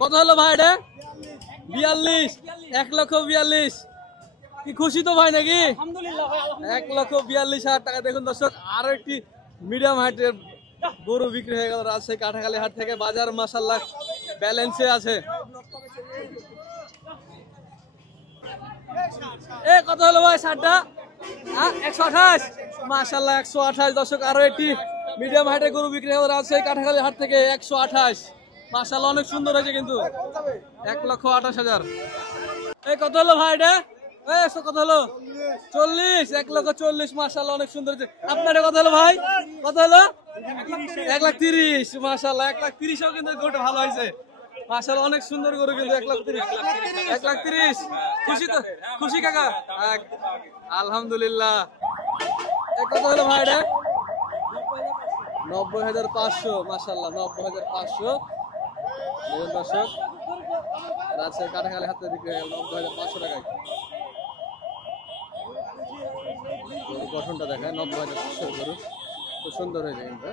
কত হলো ভাই এটা? 42, 1,42,000। কি খুশি তো ভাই নাকি? 1,42,000 টাকা। দেখুন দর্শক, আরো একটি মিডিয়াম হাইটের গরু বিক্রি হয়ে গেল রাজশাহী কাটাখালী হাট থেকে। বাজার মাশাআল্লাহ ব্যালেন্সে আছে। এ কত হলো ভাই ষাটটা? 128। মাশাআল্লাহ 128 দর্শক, আরো একটি মিডিয়াম হাইটের গরু বিক্রি হলো রাজশাহী কাটাখালী হাট থেকে। 128 মাশাআল্লাহ, অনেক সুন্দর হয়েছে কিন্তু। 1,28,000। এই কত হলো ভাই এটা? কত হলো? 40, 1,40,000। মাশাআল্লাহ অনেক সুন্দর হয়েছে। আপনার কত হলো ভাই? কত হলো? 1,30,000। মাশাআল্লাহ 1,30,000 কিন্তু গরুটা ভালো হয়েছে। মাশাআল্লাহ অনেক সুন্দর গরু কিন্তু। 1,30,000। খুশি তো? খুশি কাকা? আলহামদুলিল্লাহ। কত হলো ভাই এটা? 90,500। মাশাআল্লাহ 90,500। দেখুন দর্শক, রাজশাহী কাটাখালী হাতে বিক্রি হয়ে গেল 90,500 টাকায়। গঠনটা দেখায় 90,500 গরু, খুব সুন্দর হয়েছে কিন্তু।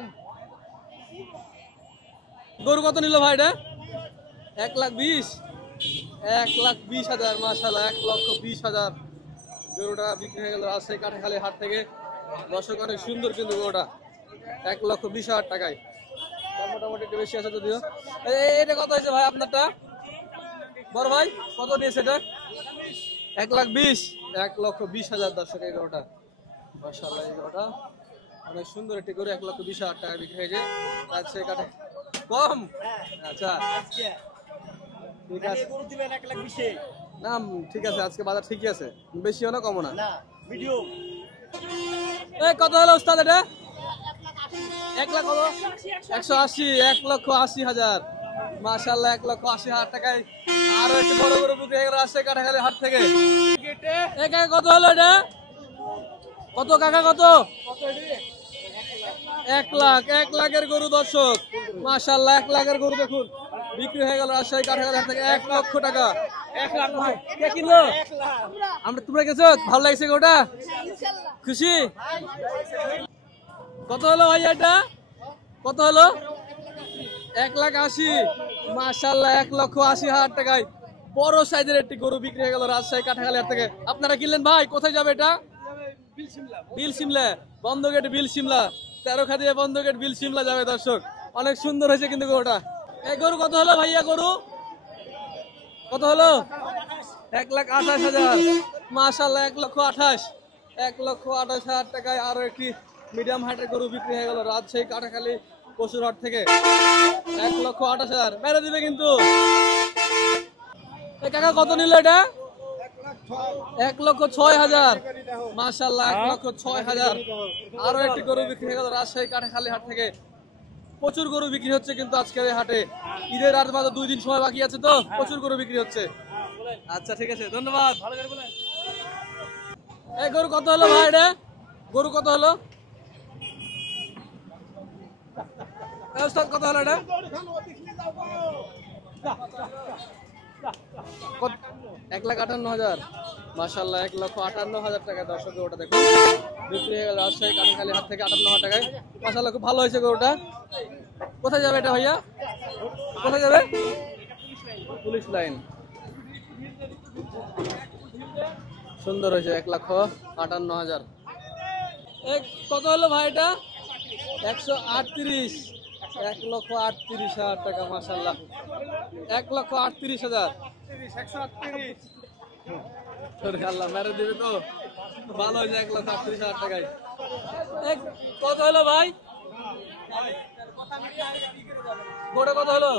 গরু কত নিল ভাই এটা? 1,20,000। 1,20,000। মাশাআল্লাহ 1,20,000 গরুটা বিক্রি হয়ে গেল রাজশাহী কাটাখালী হাট থেকে। দর্শক অনেক সুন্দর কিন্তু গরুটা। 1,20,000 টাকায়। মোটামুটি একটু বেশি আছে যদিও। এটা কত হয়েছে ভাই আপনারটা? বড় ভাই কত নিয়েছে এটা? 1,20,000। 1,20,000 দর্শক এই গরুটা। মাশাআল্লাহ এই গরুটা অনেক সুন্দর একটি গরু। 1,20,000 টাকা বিক্রি হয়েছে রাজশাহী কাটা। কম? আচ্ছা ঠিক আছে। না ঠিক আছে, আজকে বাজার ঠিকই আছে, বেশিও না কমও না। কত হলো উস্তাদ এটা? 1,80,000। 1,80,000। মাশাআল্লাহ 1,80,000 টাকায় আরো একটু বড় গরু বিক্রি হয়ে গেল রাজশাহী কাটাখালী হাট থেকে। কত হলো এটা? কত কাকা কত? 1 লাখ। 1 লাখের গরু দর্শক। মাশাআল্লাহ 1 লাখের গরু দেখুন বিক্রি হয়ে গেল রাজশাহী কাটাখালী হাট থেকে। 1 লক্ষ টাকা। 1 লাখ ভাই কে কিনলো? আমরা। তোমরা গেছো? ভালো লাগছে গরুটা? খুশি? কত হলো ভাই এটা? কত হলো? 1,80,000। মাশাআল্লাহ 1,80,000 টাকায় বড় সাইজের একটি গরু বিক্রি হয়ে গেল রাজশাহী কাটাখালী হাট থেকে। আপনারা কিনলেন ভাই? কোথায় যাবে এটা? বিল সিমলা। বন্ধগেট বিল সিমলা। 13 খাদিয়া বন্ধগেট বিল সিমলা যাবে দর্শক। অনেক সুন্দর হয়েছে কিন্তু গরুটা। এই গরু কত হলো ভাইয়া? গরু কত হলো? 1,28,000। মাশাআল্লাহ 1,28,000। 1,28,000 টাকায় আরো একটি মিডিয়াম হাইটের গরু বিক্রি হয়ে গেল রাজশাহী কাটাখালী পশুর হাট থেকে। 1,28,000 মেরে দিবে কিন্তু। কাকা কত নিল এটা? 1,06,000। মাশাআল্লাহ 1,06,000। আরো একটি গরু বিক্রি হয়ে গেল রাজশাহী কাটাখালী হাট থেকে। প্রচুর গরু বিক্রি হচ্ছে কিন্তু আজকের এই হাটে। ঈদের আর মাত্র 2 দিন সময় বাকি আছে, তো প্রচুর গরু বিক্রি হচ্ছে। আচ্ছা ঠিক আছে, ধন্যবাদ। এই গরু কত হলো ভাই এটা? গরু কত হলো? কত হলো এটা? 1,58,000। মাশাআল্লাহ 1,58,000 টাকা দর্শক গরুটা দেখুন বিক্রি হয়ে গেল রাজশাহী কাটাখালী হাট থেকে 58,000 টাকায়। মাশাআল্লাহ খুব ভালো হয়েছে গরুটা। কোথায় যাবে এটা ভাইয়া? কোথায় যাবে? Police line. সুন্দর হয়েছে। 1,58,000। কত হলো ভাই এটা? 138। 1,38,000 টাকা। মাশাআল্লাহ 1,38,000। আল্লাহ মেরে দিবে তো। ভালো হয়েছে 1,38,000 টাকায়। কত হলো ভাই? গোটা কত হলো?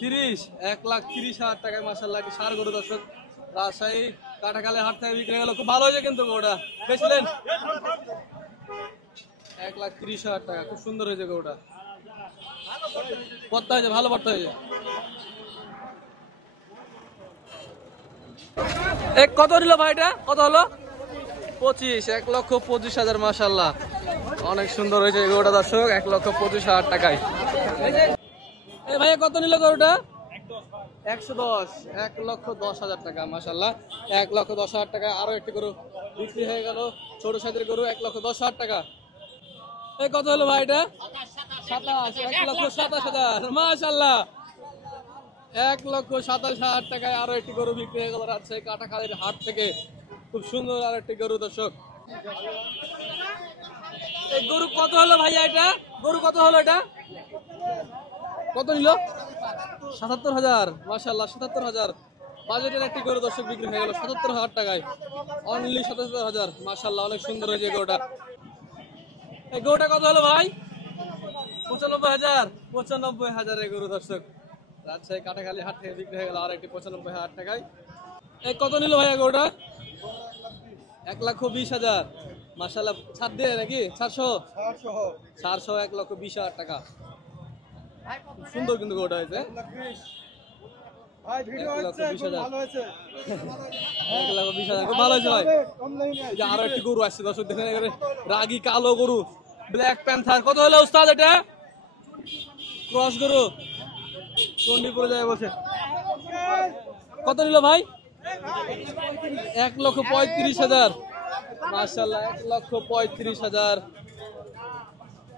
30। 1,30,000 টাকায় মাশাআল্লাহ সার গরু দর্শক রাজশাহী কাটাখালী হাট থেকে বিক্রি হলো। খুব ভালো হয়েছে কিন্তু গরুটা। বেচলেন? 1,30,000 টাকা। খুব সুন্দর হয়েছে গরুটা। পড়তে হয়েছে, ভালো পড়তে হয়েছে। কত নিল ভাই এটা? কত হলো? 25। 1,25,000। মাশাআল্লাহ অনেক সুন্দর হয়েছে গরুটা দর্শক। 1,25,000 টাকায়। এই ভাইয়া কত নিল গরুটা? 110। 1,10,000 টাকা। মাশাআল্লাহ 1,10,000 টাকা আরো একটি গরু বিক্রি হয়ে গেল। ছোট সাইজের গরু 1,10,000 টাকা। এই কত হলো ভাই এটা? 27। 1,27,000। মাশাআল্লাহ 1,27,000 টাকায় আরো একটি গরু বিক্রি হয়ে গেল রাজশাহী কাটাখালীর হাট থেকে। খুব সুন্দর আর একটি গরু দর্শক। এই গরু কত হলো ভাইয়া? এটা গরু কত হলো? এটা কত নিল? 77,000। মাশাআল্লাহ 77,000 বাজেটের একটি গরু দর্শক বিক্রি হয়ে গেল 77,000 টাকায়। অনলি 77,000। মাশাআল্লাহ অনেক সুন্দর হয়েছে গরুটা। এই গরুটা কত হলো ভাই? 95,000। 95,000 এই গরু দর্শক রাজশাহী কাটাখালী হাট থেকে বিক্রি হয়ে গেল আর একটি 95,000 টাকায়। এই কত নিল ভাইয়া গরুটা? 1,20,000। মাশাআল্লাহ ছাড় দিয়ে নাকি? 400 1,20,000 টাকা। সুন্দর কিন্তু গরুটা হয়েছে। 1,20,000 খুব ভালো হয়েছে ভাই। এই যে আরো একটি গরু আসছে দর্শক দেখেন, এখানে রাগী কালো গরু ব্ল্যাক প্যান্থার। কত হলো উস্তাদ এটা? ক্রস গরু চণ্ডীপুরে যায় বসে। কত নিল ভাই? 1,35,000। মাশাআল্লাহ 1,35,000।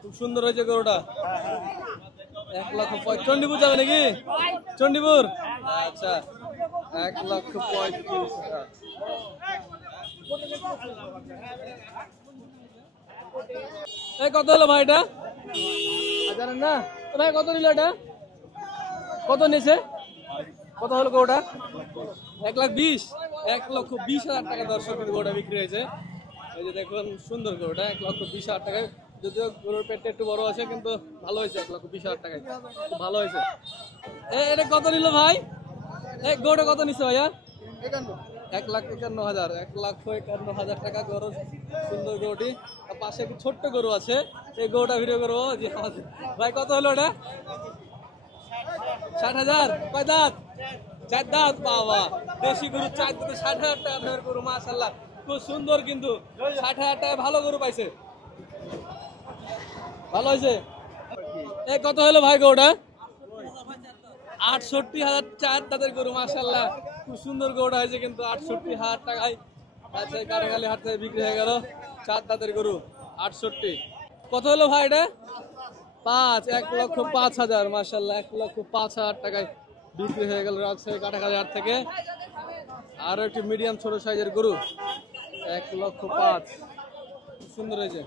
খুব সুন্দর হয়েছে গরুটা। 1,35,000। চণ্ডীপুর যাবে নাকি? চণ্ডীপুর আচ্ছা। 1,35,000। এই কত হলো ভাই এটা? জানেন না ভাই কত নিল এটা? কত নিয়েছে? কত হলো গরুটা? 1,20,000। 1,20,000 টাকা দর্শক গরুটা বিক্রি হয়েছে। এই যে দেখুন সুন্দর গরুটা 1,20,000 টাকায়। যদিও গরুর পেটটা একটু বড় আছে কিন্তু ভালো হয়েছে। 1,20,000 টাকায় খুব ভালো হয়েছে। এটা কত নিল ভাই? এই গরুটা কত নিচ্ছে ভাইয়া? 1,51,000। 1,51,000 টাকা গরু। সুন্দর গরুটি। পাশে একটি ছোট্ট গরু আছে, এই গরুটা ভিডিও করবো। জি ভাই কত হলো এটা? 60,000। কয় দাঁত? 4 দাঁত। বাবা দেশি গরু 4 দাঁতে 60,000 টাকা গরু। মাশাআল্লাহ খুব সুন্দর কিন্তু 60,000 টাকা ভালো গরু পাইছে। ভালো হয়েছে। এই কত হলো ভাই গরুটা? 68,000। 4 দাঁতের গরু। মাশাআল্লাহ খুব সুন্দর গরুটা হয়েছে কিন্তু 68,000 টাকায় আচ্ছা কাটাখালী হাট থেকে বিক্রি হয়ে গেল 4 দাঁতের গরু 68। কত হলো ভাই এটা? 1,05,000। মাশাআল্লাহ 1,05,000 টাকায় বিক্রি হয়ে গেল রাজশাহী কাটাখালী হাট থেকে। আরো একটি মিডিয়াম ছোট সাইজের গরু 1,05,000। সুন্দর হয়েছে।